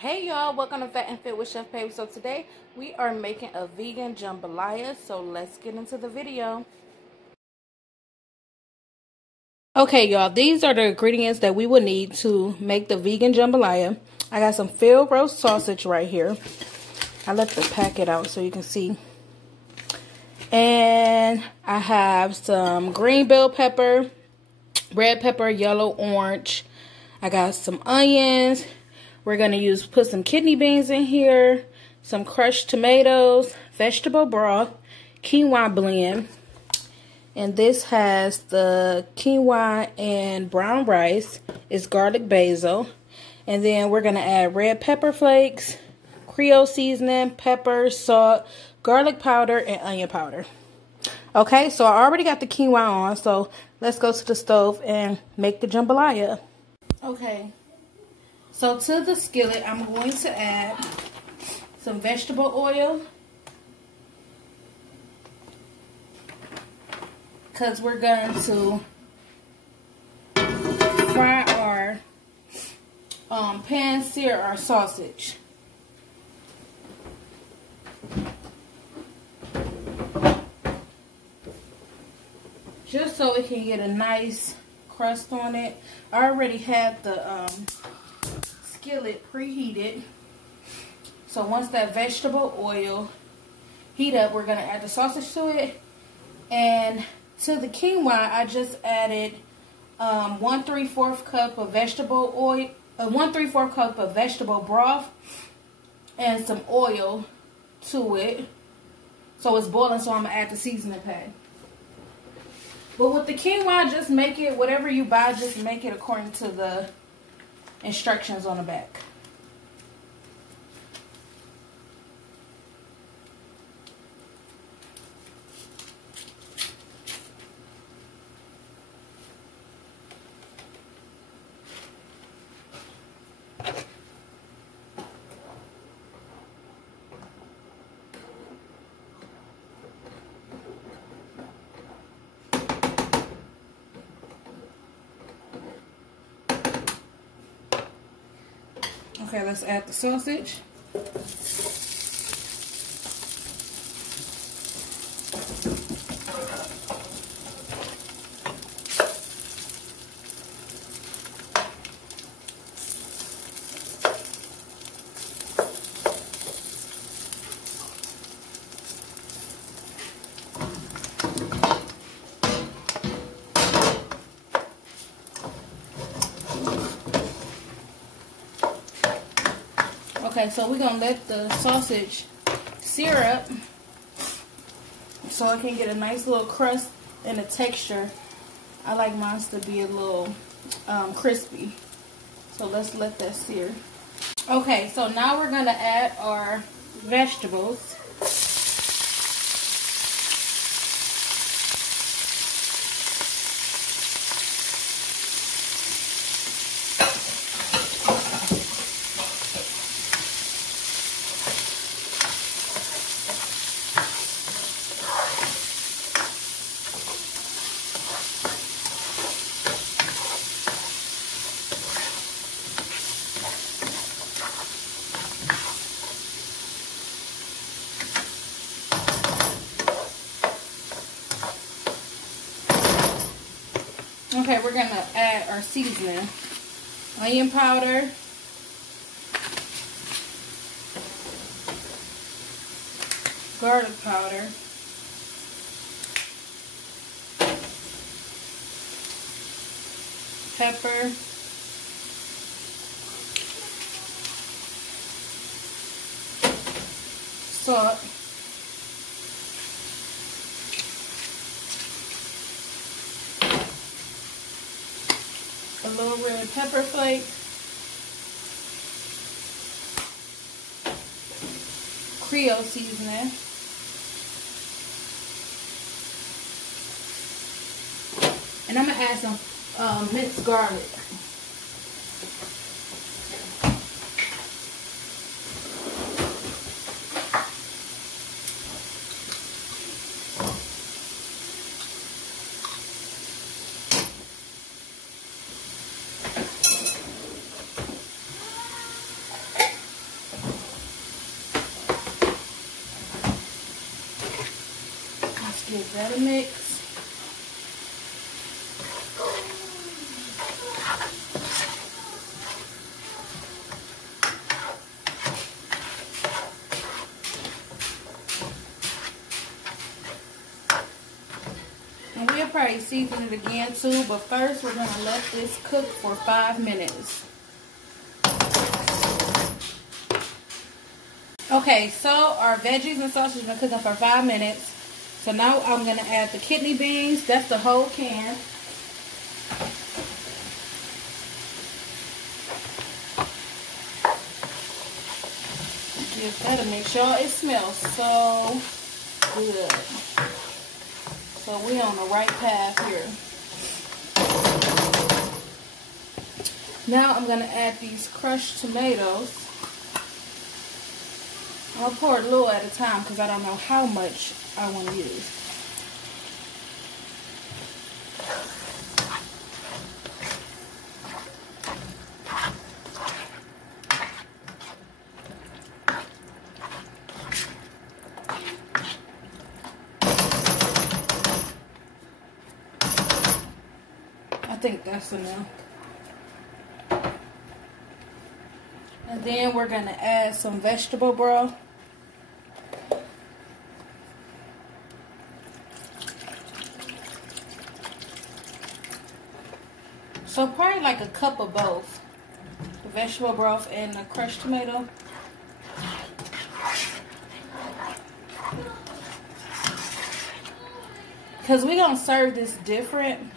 Hey y'all, welcome to Fat and Fit with Chef Pav. So today we are making a vegan jambalaya, so let's get into the video. Okay y'all, these are the ingredients that we will need to make the vegan jambalaya. I got some field roast sausage right here. I left the packet out so you can see. And I have some green bell pepper, red pepper, yellow, orange. I got some onions. We're going to put some kidney beans in here, some crushed tomatoes, vegetable broth, quinoa blend. And this has the quinoa and brown rice. It's garlic basil. And then we're going to add red pepper flakes, Creole seasoning, pepper, salt, garlic powder, and onion powder. Okay, so I already got the quinoa on, so let's go to the stove and make the jambalaya. Okay. So to the skillet, I'm going to add some vegetable oil, because we're going to fry our pan-sear our sausage. Just so it can get a nice crust on it. I already had the skillet preheated, so once that vegetable oil heat up, we're going to add the sausage to it. And to the quinoa, I just added 1/3 cup of vegetable oil, 1/3 cup of vegetable broth, and some oil to it. So it's boiling, so I'm going to add the seasoning pack. But with the quinoa, just make it, whatever you buy, just make it according to the instructions on the back. Okay, let's add the sausage. Okay, so we're going to let the sausage sear up so it can get a nice little crust and a texture. I like mine to be a little crispy. So let's let that sear. Okay, so now we're going to add our vegetables. Okay, we're going to add our seasoning. Onion powder. Garlic powder. Pepper. Salt. A little red pepper flake, Creole seasoning, and I'm going to add some minced garlic. Give that a mix. And we'll probably season it again too, but first we're going to let this cook for 5 minutes. Okay, so our veggies and sausage have been cooking for 5 minutes. So now I'm going to add the kidney beans. That's the whole can. Give that a mix, y'all. It smells so good. So we're on the right path here. Now I'm going to add these crushed tomatoes. I'll pour it a little at a time because I don't know how much I want to use. I think that's enough. And then we're going to add some vegetable broth. So probably like a cup of both. The vegetable broth and the crushed tomato. Because we're going to serve this different.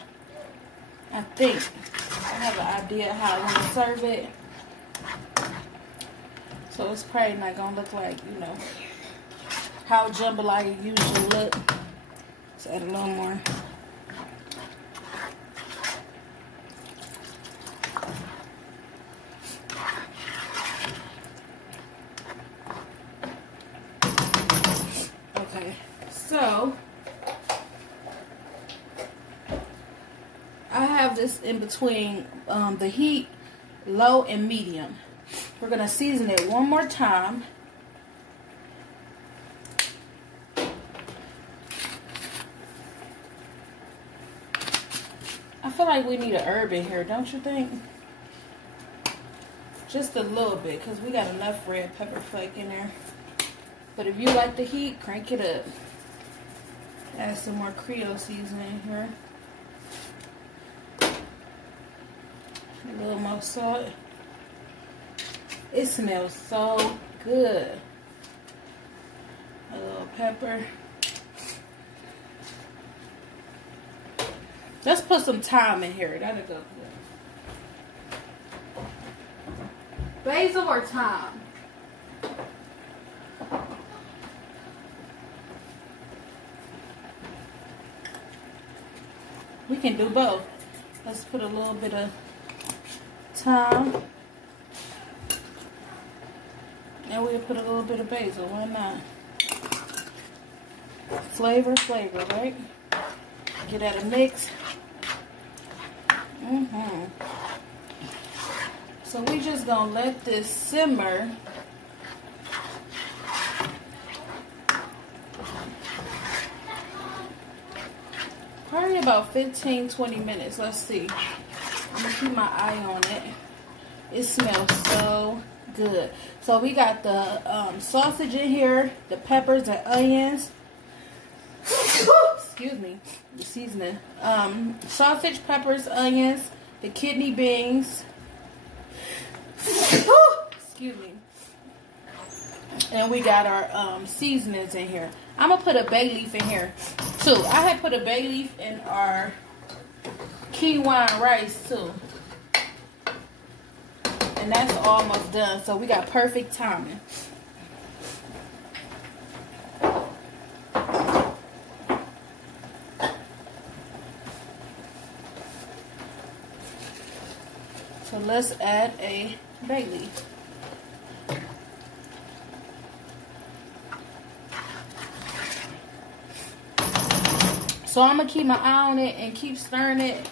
I think. I have an idea how I want to serve it. So it's probably not going to look like, you know, how jambalaya usually look. Let's add a little more. Okay, so I have this in between the heat, low and medium. We're going to season it one more time. I feel like we need an herb in here, don't you think? Just a little bit, because we got enough red pepper flake in there. But if you like the heat, crank it up. Add some more Creole seasoning here. A little more salt. It smells so good. A little pepper. Let's put some thyme in here. That'll go good. Basil or thyme? We can do both. Let's put a little bit of thyme. And we'll put a little bit of basil. Why not? Flavor, right? Get that a mix. So we just gonna let this simmer. Probably about 15-20 minutes. Let's see. I'm gonna keep my eye on it. It smells so good. So we got the sausage in here, the peppers and onions. Excuse me, the seasoning. Sausage, peppers, onions, the kidney beans. Excuse me. And we got our seasonings in here. I'm gonna put a bay leaf in here too. I had put a bay leaf in our quinoa and rice too. And that's almost done. So we got perfect timing. So let's add a bay leaf. So I'm going to keep my eye on it and keep stirring it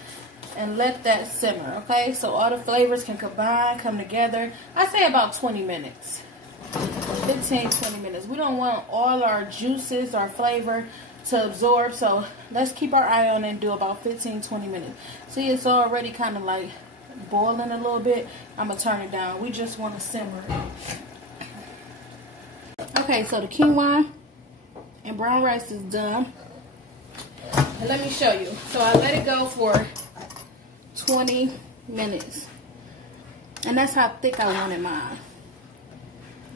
and let that simmer, okay? So all the flavors can combine, come together. I say about 20 minutes. 15-20 minutes. We don't want all our juices, our flavor to absorb. So let's keep our eye on it and do about 15-20 minutes. See, it's already kind of like boiling a little bit. I'm gonna turn it down. We just want to simmer it. Okay, so the quinoa and brown rice is done. And let me show you. So I let it go for 20 minutes. And that's how thick I wanted mine.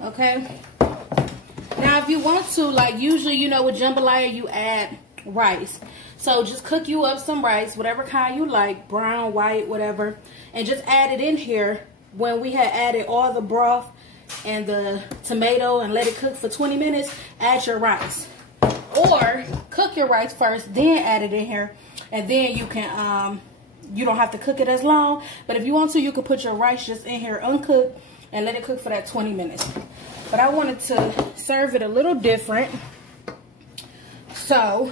Okay. Now if you want to, like usually, you know, with jambalaya you add rice. So just cook you up some rice, whatever kind you like, brown, white, whatever. And just add it in here when we had added all the broth and the tomato and let it cook for 20 minutes. Add your rice. Or cook your rice first, then add it in here. And then you can, you don't have to cook it as long. But if you want to, you could put your rice just in here uncooked and let it cook for that 20 minutes. But I wanted to serve it a little different. So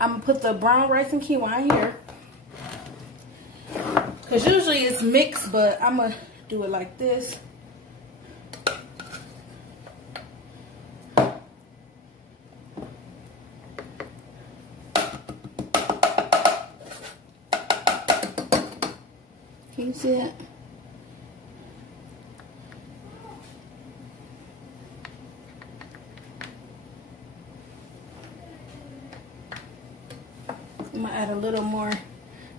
I'm going to put the brown rice and quinoa in here. Because usually it's mixed, but I'm going to do it like this. Can you see that? I'm gonna add a little more.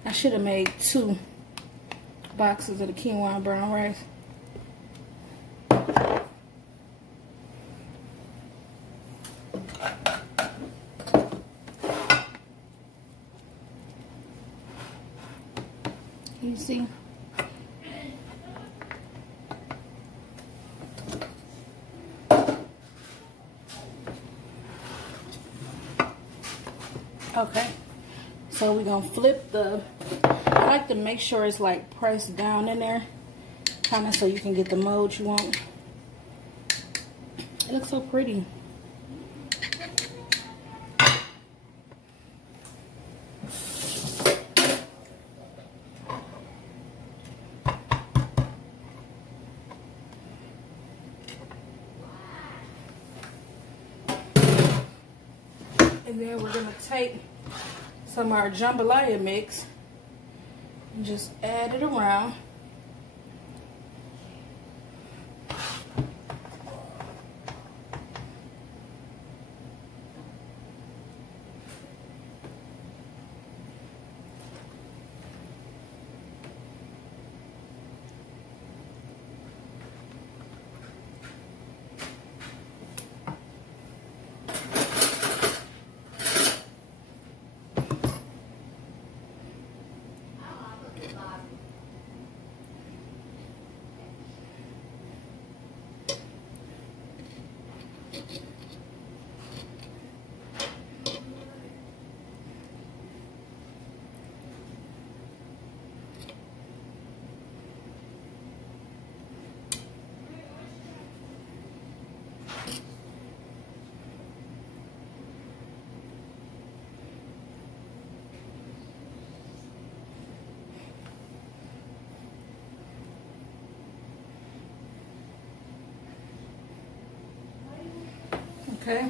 I should have made 2 boxes of the quinoa and brown rice. Can you see? Okay, so we're gonna flip the, I like to make sure it's like pressed down in there, kind of so you can get the mold you want. It looks so pretty. And then we're going to take some of our jambalaya mix and just add it around. Okay.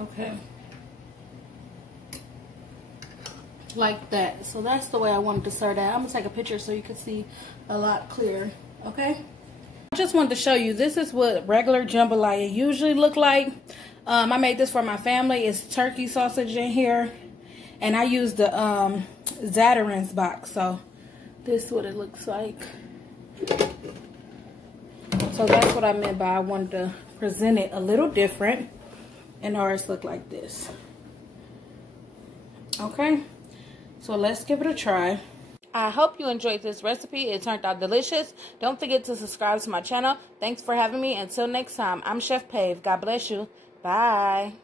Okay. Like that. So that's the way I wanted to serve that. I'm gonna take a picture so you can see a lot clearer. Okay. I just wanted to show you, this is what regular jambalaya usually look like. I made this for my family. It's turkey sausage in here, and I used the Zatarain's box. So this is what it looks like. So that's what I meant by I wanted to present it a little different, and ours look like this. Okay, so let's give it a try. I hope you enjoyed this recipe. It turned out delicious. Don't forget to subscribe to my channel. Thanks for having me. Until next time, I'm Chef Pav. God bless you. Bye.